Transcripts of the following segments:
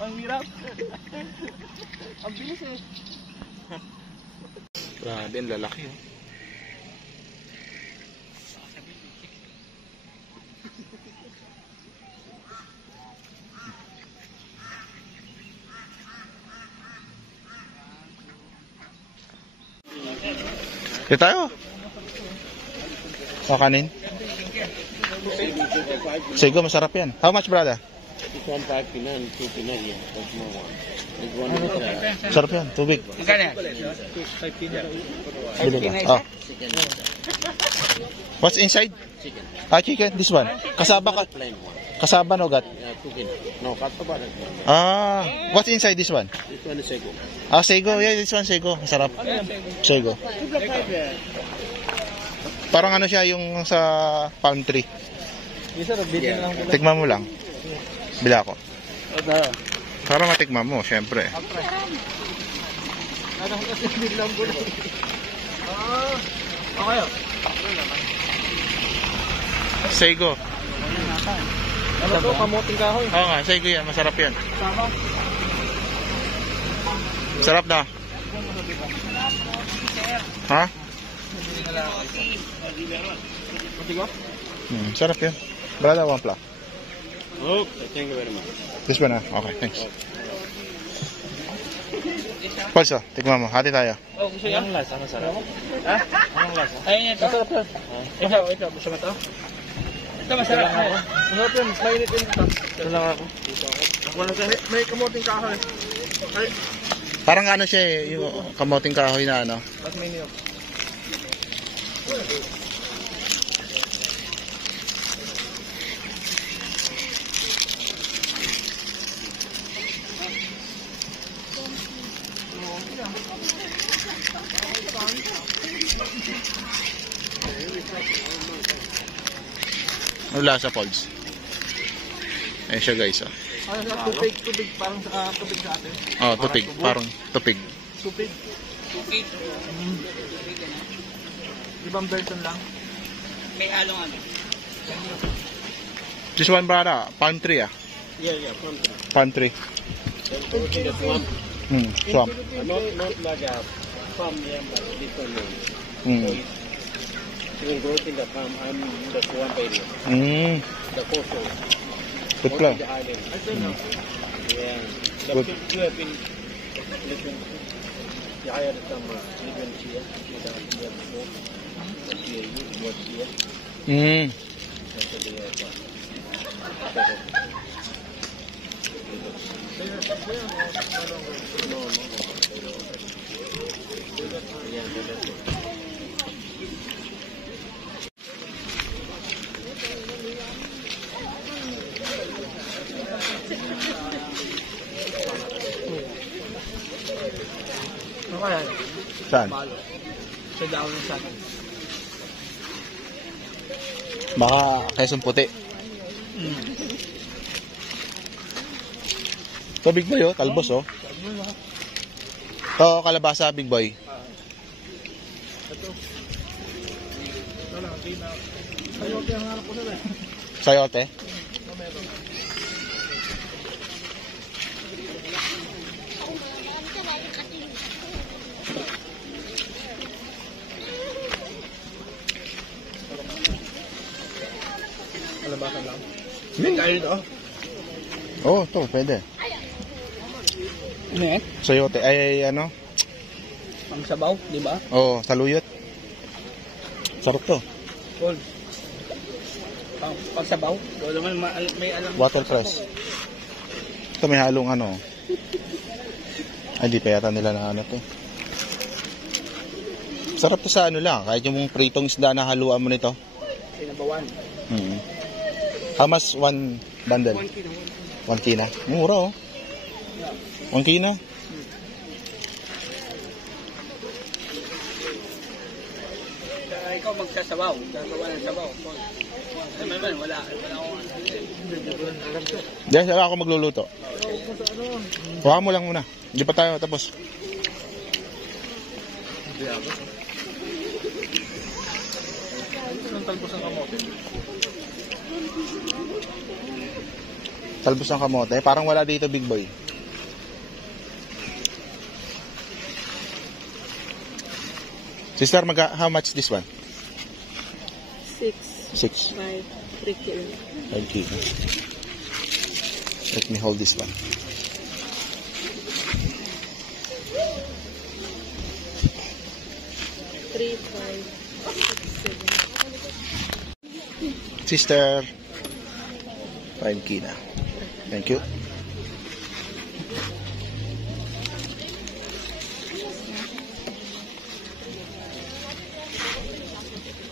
Ang hirap. Ang bilis eh. Grabe, ang lalaki oh. Dito tayo. O, kanin. Sego, masarap yan. How much, brother? This one 5 Pinan, 2 Pinan, yeah. That's more one. This one is Masarap yan, tubig. Bili ka. Oh. What's inside? chicken. Ah, chicken. This one. Kasaba ka. Plain one. Kasaba no gat. Yeah, cooking. No, kasaba. Ah, what's inside this one? This one is sego. Ah, sego. Yeah, this one sego. Masarap. Sego. Parang ano siya yung sa palm tree. Tikman mo lang. Bila ako. Para matikman mo, syempre. Okay. Sego. Ano to? Kamuting kahoy. Oo nga, sego yan. Masarap yan. Masarap na. Ha? Sarap yan. Brother, one pla. Okay, thank you very much. This one ah. Okay, thanks. Pulso, tikman mo. Hati tayo. Oh, gusto yan? Anong lasa? Masarap. Ha? Anong lasa? Ayun ito. Masarap yan. Ito. Gusto mo ito? Ito masarap. Masarap yan. Mas mainit din ito. Ito lang ako. May kamuting kahoy. Ay. Parang ano siya eh, yung kamoting kahoy na ano. Mas may niyok. Ano lasa, Pols? Ayan siya guys oh. Tubig. Parang tubig sa atin. Oh, tupig. Parang tupig. Tubig. Ibang version lang. May halong ano. This one brother, palm tree ah. Yeah, from there. Palm tree. Go to the swamp. Swamp. Not like a farm there, but different one. Mm. You can go to the farm, I'm in the swamp area. The coastal. Good Go plan. to the island. Yeah. The Good. people who have been living, they hired some living here. They are here before. But here, you was here. That's what they have done. No. Yeah, that's it. Ano kaya? Saan? Balo. Sa daon ng satin. Baka Quezon Puti. Ito big boy oh, talbos oh. Ito kalabasa big boy. Sayote ang hanap ko nila eh. Sayote. Kalabasan lang. Hindi kayo ito. Oh, ito pwede. Ano eh? Sayote ay ano? Ang sabaw, di ba? Oh, saluyot. Sarap to. Cool. Pag sabaw, wala naman may alam. Watercress. Ito may halong ano. Ay, di pa yata nila na ano to. Sarap to sa ano lang. Kahit yung pritong isda na haluan mo nito. Sinabawan. How much one bundle? 1 kilo. 1 kina. Mura oh. 1 kina. Ikaw magsasabaw. Gagawa ng sabaw. Wala akong Diyan sila ako magluluto. Huwag mo lang muna. Hindi pa tayo tapos. Anong talbos ng kamote? Talbos ng kamote. Parang wala dito, Big Boy. Sister, how much this one? 6, 6. 5, 3 kilo. 5 kilo. Let me hold this one. Three, 5, 6, 7. Sister, 5 kilo. Thank you.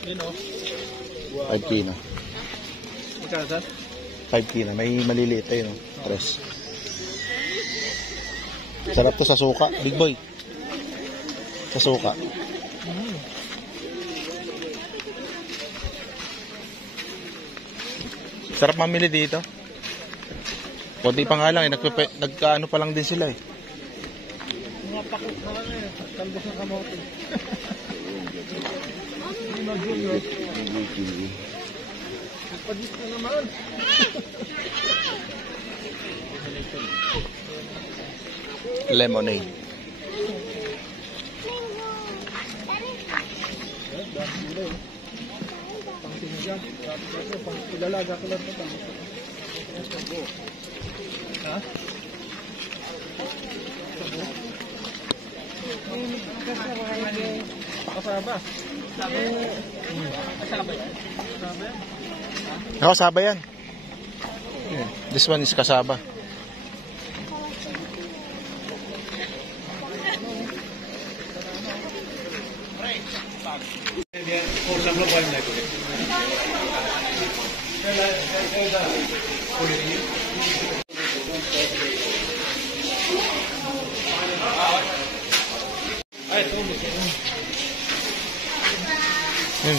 Yun o. 5 kilo. Magkano saan? 5 kilo. May maliliit ayun, no? 3. Sarap to sa suka, Big Boy. Sa suka. Sarap mamili dito. Kunti pa nga lang, nagkaano pa lang din sila eh. Mga pakot na lang eh. Talbos ng kamote. Ano Junior? Nagpadis na naman. Lemonade. Pang sinigang. Pang ilalaga ko lang ito. Ha? Kasaba. Kasaba yan. Kasaba yan. This one is kasaba.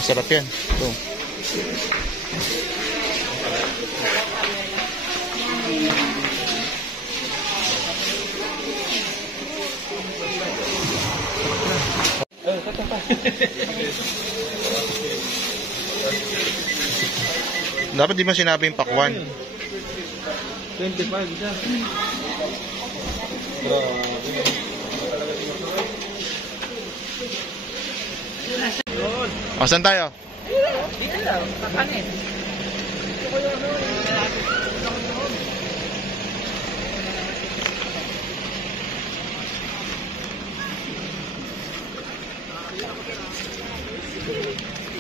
Sarap yan. Ito. Dapat di mo sinabi yung pakwan. 25 siya. O, saan tayo? Dito lang, kakangin.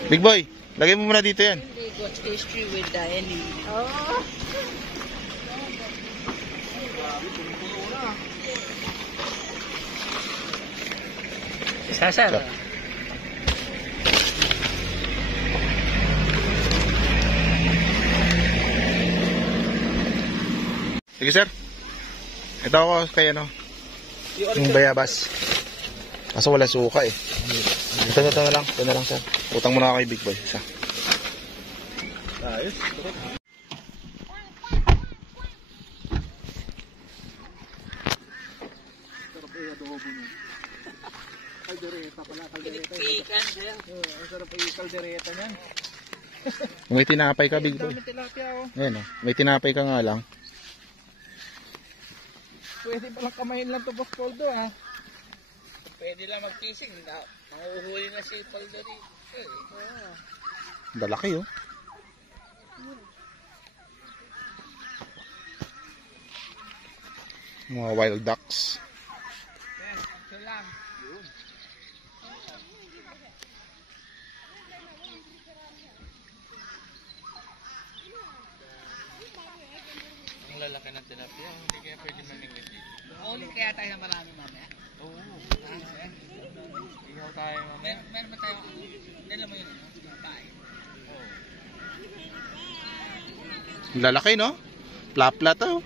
Big Boy, lagay mo muna dito yan. They got history with Diane. Oh. Sasar. Sige sir. Ito ako kay ano. Yung bayabas. Kaso wala suka eh. Ito na lang. Ito na lang sir. Utang muna ako kay Big Boy. Isa. Ayos. Sarap ay adobo niya. Kaldereta pala. Kaldereta. Ang sarap ay kaldereta niyan. May tinapay ka Big Boy. Dami tilapia oh. Ayan o. May tinapay ka nga lang. Pwede palang kamayin lang to Boss Poldo ha. Pwede lang mag-kissing. Nanguhuli na si Poldo rin. Dalaki oh. Mga wild ducks. Ito lang. Ang lalaki ng tilapia. Hindi kaya pwede mamingwit dito. Uli kaya tayo na marami mamaya. Oo. Ihaw tayo mamaya. Meron ba tayo? Nila mo yun? Tayo. Lalaki no? Plapla to.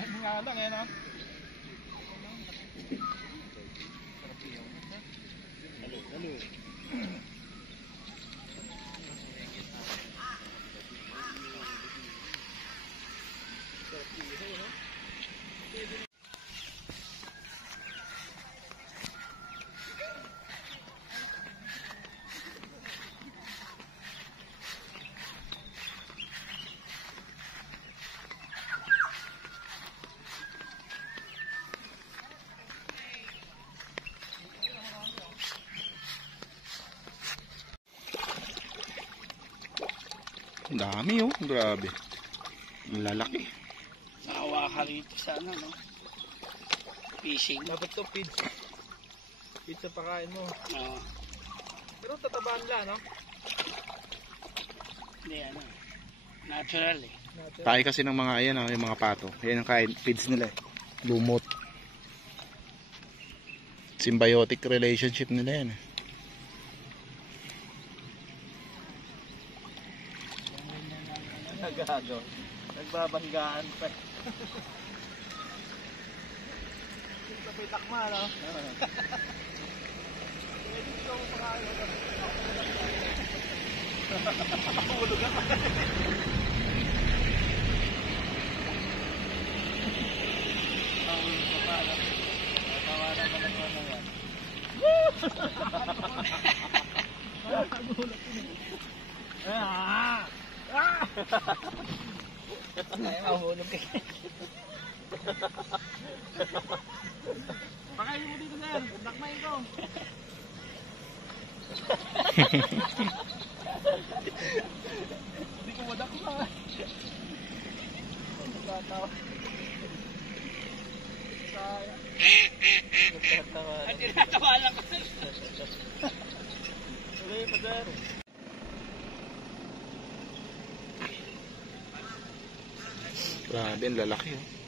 Ano nga lang eh no? Ang dami oh, grabe. Ang lalaki. Nakawa ka rito sa ano, no? Fishing. Dapat to feeds. Feeds ang pakain mo. Oo. Pero tatabaan lang, no? Hindi, ano. Natural eh. Tayo kasi ng mga ayan, yung mga pato. Yan ang kain, feeds nila eh. Lumot. Symbiotic relationship nila yan eh. Nagago. Nagbabanggaan pa. Ito pa itakma, no? Pwede ko pakain. Hulog ka. Ay, mahulog ka. Pakain mo dito, sir. Dakmain ko. Hindi ko madakma. Nagtatawa. Sayang. Nagtatawa. At tinatawa lang ko. Sige, pader. Grabe, ang lalaki oh.